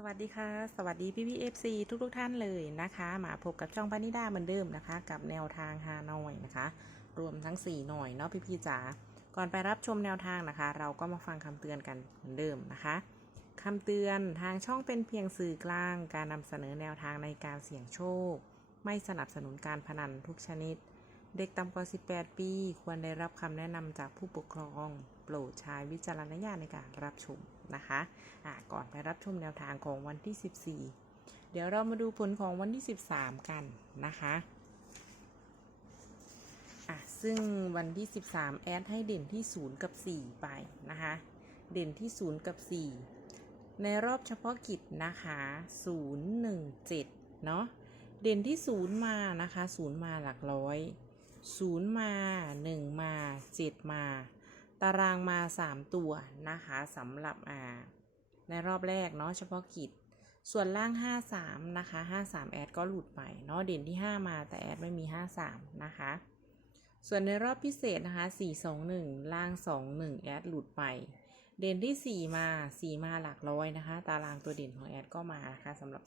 สวัสดีค่ะ สวัสดีพี่พี่เอฟซีทุกทุกท่านเลยนะคะ มาพบกับช่องพานิดาเหมือนเดิมนะคะ กับแนวทางฮานอยนะคะ รวมทั้ง 4 หน่อยเนาะพี่พี่จ๋าก่อนไปรับชมแนวทางนะคะ เราก็มาฟังคำเตือนกันเหมือนเดิมนะคะคำเตือนทางช่องเป็นเพียงสื่อกลาง การนำเสนอแนวทางในการเสี่ยงโชค ไม่สนับสนุนการพนันทุกชนิด เด็กต่ำกว่า 18 ปี ควรได้รับคำแนะนำจากผู้ปกครอง ปรดใช้วิจารณญาณในการรับชมนะคะะก่อนไปรับชมแนวทางของวันที่ 14 เดี๋ยวเรามาดูผลของวันที่ 13 กันนะคะอะซึ่งวันที่ 13 แอดให้เด่นที่ 0 กับ 4 ไปนะคะ เด่นที่ 0 กับ 4 ในรอบเฉพาะกิจนะคะ 0 1 7 เนาะเด่นที่ 0 มานะคะ 0 มาหลักร้อย 0 มา 1 มา 7 มา ตารางมา 3 ตัวนะคะสำหรับอ่าในรอบแรกเนาะเฉพาะกิจ ส่วนล่าง 53 นะคะ 53 แอดก็หลุดไปเนาะเด่นที่ 5 มาแต่แอดไม่มี 53 นะคะ ส่วนในรอบพิเศษนะคะ 421 ล่าง 21 แอดหลุดไป เด่นที่ 4 มา 4 มาหลักร้อยนะคะ ตารางตัวเด่นของแอดก็มานะคะสำหรับ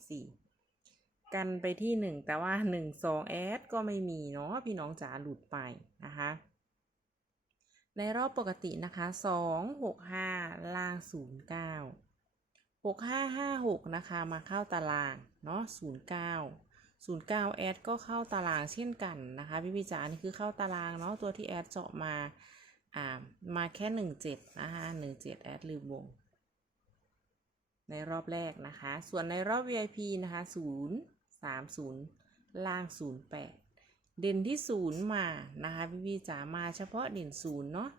4กันไปที่ 1 แต่ว่า 1 2แอดก็ไม่มีเนาะพี่น้องจ๋าหลุดไปนะคะ ในรอบปกตินะคะ 2 6 5 ล่าง 0 9 6 5 5 6 นะคะ มาเข้าตาราง เนาะ0 9 0 9แอดก็เข้าตารางเช่นกันนะคะ พี่พี่จ๋านี่คือเข้าตารางเนาะตัวที่แอดเจาะมา อ่า มาแค่ 1 7 นะคะ 1 7 แอดลืมวง ในรอบแรกนะคะ ส่วนในรอบ VIP นะคะ 0 3 0 ล่าง 0 8 เด่นที่0มานะคะพี่พี่จ๋ามาเฉพาะเด่น0เนาะ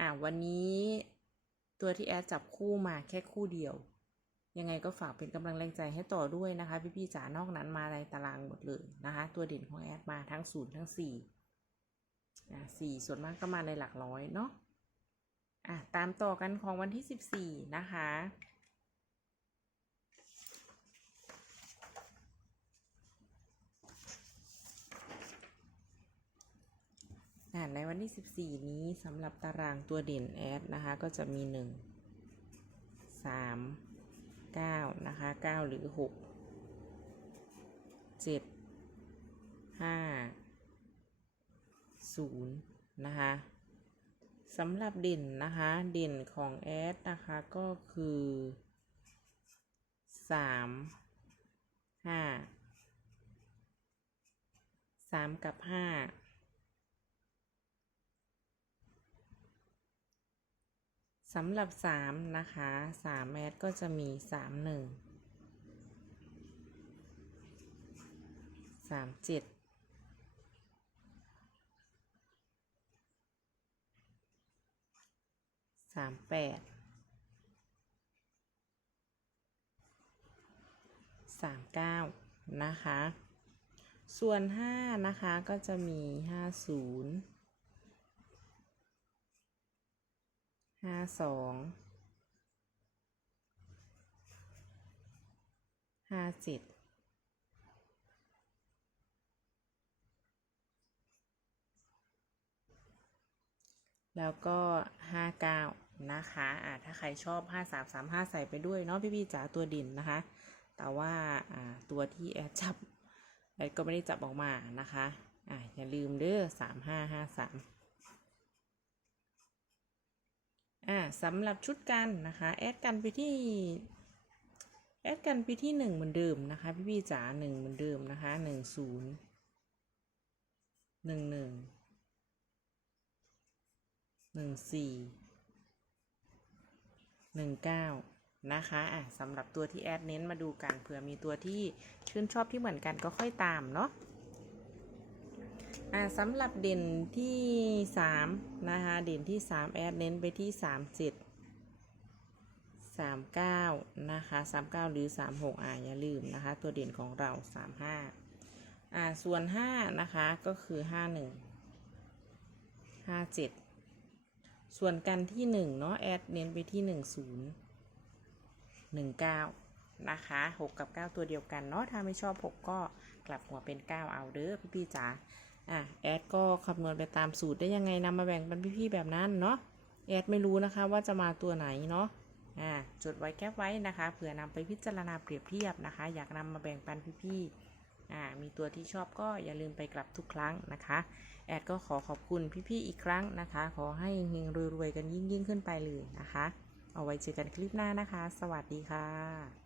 อ่าวันนี้ตัวที่แอดจับคู่มาแค่คู่เดียว ยังไงก็ฝากเป็นกำลังแรงใจให้ต่อด้วยนะคะพี่พี่จ๋านอกนั้นมาในตารางหมดเลยนะคะ ตัวเด่นของแอดมาทั้ง0ทั้ง4อ่า4ส่วนมากก็มาในหลักร้อยเนาะอะตามต่อกันของวันที่14นะคะ ในวันที่ 14 นี้สำหรับตารางตัวเด่นแอดนะคะ ก็จะมี 1 3 9 นะคะ 9 หรือ 6 7 5 0 นะคะสำหรับเด่นนะคะ เด่นของแอดนะคะ ก็คือ 3 5 3 กับ 5 สำหรับ 3 นะคะ 3 แมทก็จะมี 3 1 3 7 3 8 3 9 นะคะ ส่วน 5 นะคะ ก็จะมี 50 ห้าสองห้าเจ็ดแล้วก็ 59 นะคะอ่ถ้าใครชอบ 5335 ใส่ไปด้วยเนาะพี่ๆจ๋าตัวดินนะคะ แต่ว่าอ่ตัวที่แอดจับ แอดก็ไม่ได้จับออกมานะคะอะอย่าลืมเด้อ3553 อ่าสำหรับชุดกันนะคะแอดกันไปที่แอดกันไปที่หนึ่งเหมือนเดิมนะคะพี่พี่จ๋าหนึ่งเหมือนเดิมนะคะหนึ่งศูนย์หนึ่งหนึ่งหนึ่งสี่หนึ่งเก้านะคะอะสำหรับตัวที่แอดเน้นมาดูกันเผื่อมีตัวที่ชื่นชอบที่เหมือนกันก็ค่อยตามเนาะ อ่าสำหรับเด่นที่สามนะคะเด่นที่สามแอดเน้นไปที่สามเจ็ดสามเก้านะคะสามเก้าหรือสามหกอ่าอย่าลืมนะคะ ตัวเด่นของเราสามห้าอ่าส่วนห้านะคะก็คือห้าหนึ่งห้าเจ็ดส่วนกันที่หนึ่งเนาะแอดเน้นไปที่หนึ่งศูนย์หนึ่งเก้านะคะหกกับเก้าตัวเดียวกันเนาะถ้าไม่ชอบหกก็กลับหัวเป็นเก้าเอาเด้อพี่ๆจ๋า อะแอดก็คำนวณไปตามสูตรได้ยังไงนำมาแบ่งเป็นพี่ๆแบบนั้นเนาะแอดไม่รู้นะคะว่าจะมาตัวไหนเนาะอ่าจดไว้แคปไว้นะคะเผื่อนำไปพิจารณาเปรียบเทียบนะคะ อยากนำมาแบ่งปันพี่ๆอ่ามีตัวที่ชอบก็อย่าลืมไปกลับทุกครั้งนะคะ แอดก็ขอขอบคุณพี่ๆอีกครั้งนะคะ ขอให้เฮงรวยๆกันยิ่งๆขึ้นไปเลยนะคะ เอาไว้เจอกันคลิปหน้านะคะ สวัสดีค่ะ